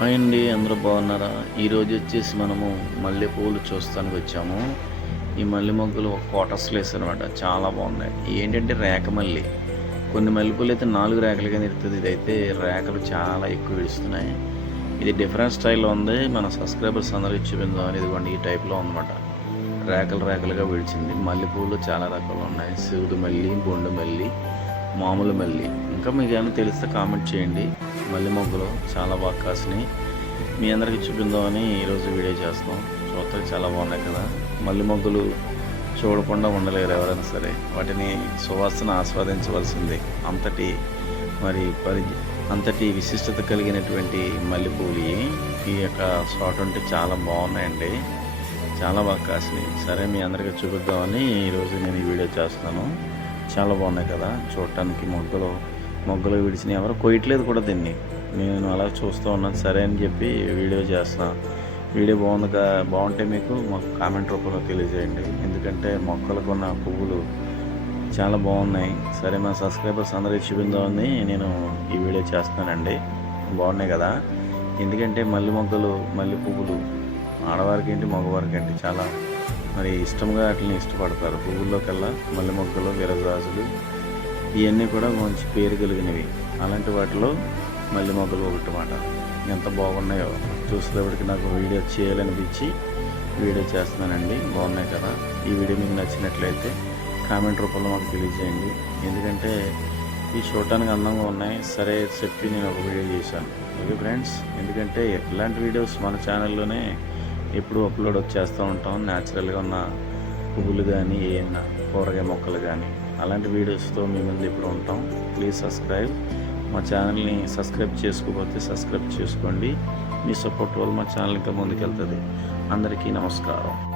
Hi అండి అందరూ బాగున్నారా? ఈరోజు వచ్చేసి మనము మల్లెపూలు చూస్తానికి వచ్చాము. ఈ మల్లె మొగ్గలు ఒక కోటస్లు వేసారనమాట చాలా బాగున్నాయి. ఏంటంటే రేఖ మల్లి. కొన్ని మల్లెపూలు అయితే నాలుగు రేఖలుగా నిరుతుంది ఇదైతే రేకలు చాలా ఎక్కువ విడుస్తున్నాయి. ఇది డిఫరెంట్ స్టైల్లో ఉంది. మన సబ్స్క్రైబర్స్ అందరికి చూపిందాం అని ఇదిగోండి ఈ టైప్లో ఉందన్నమాట రేకలు రేకలుగా విడిచింది. మల్లెపూలు చాలా రకాలు ఉన్నాయి. శివుడు మల్లి బొండు మల్లి మామూలు మల్లి. ఇంకా మీకు ఏమైనా తెలిస్తే కామెంట్ చేయండి. మల్లె మొగ్గలు చాలా బాగా కాసినాయి. మీ అందరికీ చూపిందామని ఈరోజు వీడియో చేస్తాం చూస్తే చాలా బాగున్నాయి కదా. మల్లె మొగ్గలు చూడకుండా ఉండలేరు ఎవరైనా సరే. వాటిని సువాసన ఆస్వాదించవలసిందే. అంతటి మరి పరి అంతటి విశిష్టత కలిగినటువంటి మల్లెపూలు ఈ యొక్క షాట్ ఉంటే చాలా బాగున్నాయండి. చాలా బాగా కాసినాయి. సరే మీ అందరికీ చూపిద్దామని ఈరోజు నేను ఈ వీడియో చేస్తున్నాను. చాలా బాగున్నాయి కదా. చూడటానికి మొగ్గలు మొగ్గలు విడిచినాయి ఎవరు కొయ్యట్లేదు కూడా దీన్ని. నేను అలా చూస్తూ ఉన్నాను. సరే అని చెప్పి వీడియో చేస్తాను వీడియో బాగుందిగా బాగుంటే మీకు మాకు కామెంట్ రూపంలో తెలియజేయండి. ఎందుకంటే మొక్కలకు ఉన్న పువ్వులు చాలా బాగున్నాయి. సరే మా సబ్స్క్రైబర్స్ అందరికీ చూపిందామని నేను ఈ వీడియో చేస్తానండి బాగున్నాయి కదా? ఎందుకంటే మల్లె మొగ్గలు మల్లె పువ్వులు ఆడవారికి ఏంటి మగవారికి ఏంటి చాలా మరి ఇష్టంగా వాటిని ఇష్టపడతారు. పువ్వుల్లో కల్లా మల్లె మొగ్గలు విరజాజులు ఇవన్నీ కూడా మంచి పేరు కలిగినవి. అలాంటి వాటిలో మల్లె మొగ్గలు ఒకటి మాట ఎంత బాగున్నాయో చూసేటప్పటికి నాకు వీడియో చేయాలనిపించి వీడియో చేస్తున్నానండి. బాగున్నాయి కదా? ఈ వీడియో మీకు నచ్చినట్లయితే కామెంట్ రూపంలో మాకు తెలియజేయండి. ఎందుకంటే ఇవి చూడటానికి అందంగా ఉన్నాయి. సరే చెప్పి నేను ఒక వీడియో చేశాను. Okay friends? ఎందుకంటే ఇలాంటి వీడియోస్ మన ఛానల్లోనే ఎప్పుడు అప్లోడ్ చేస్తూ ఉంటాం. న్యాచురల్గా ఉన్న పువ్వులు కానీ ఏమైనా కూరగాయ మొక్కలు కానీ అలాంటి వీడియోస్తో మీ ముందు ఇప్పుడు ఉంటాం. ప్లీజ్ సబ్స్క్రైబ్ మా ఛానల్ని సబ్స్క్రైబ్ చేసుకోకపోతే సబ్స్క్రైబ్ చేసుకోండి. మీ సపోర్ట్ వల్ల మా ఛానల్ ఇంకా ముందుకెళ్తుంది. అందరికీ నమస్కారం.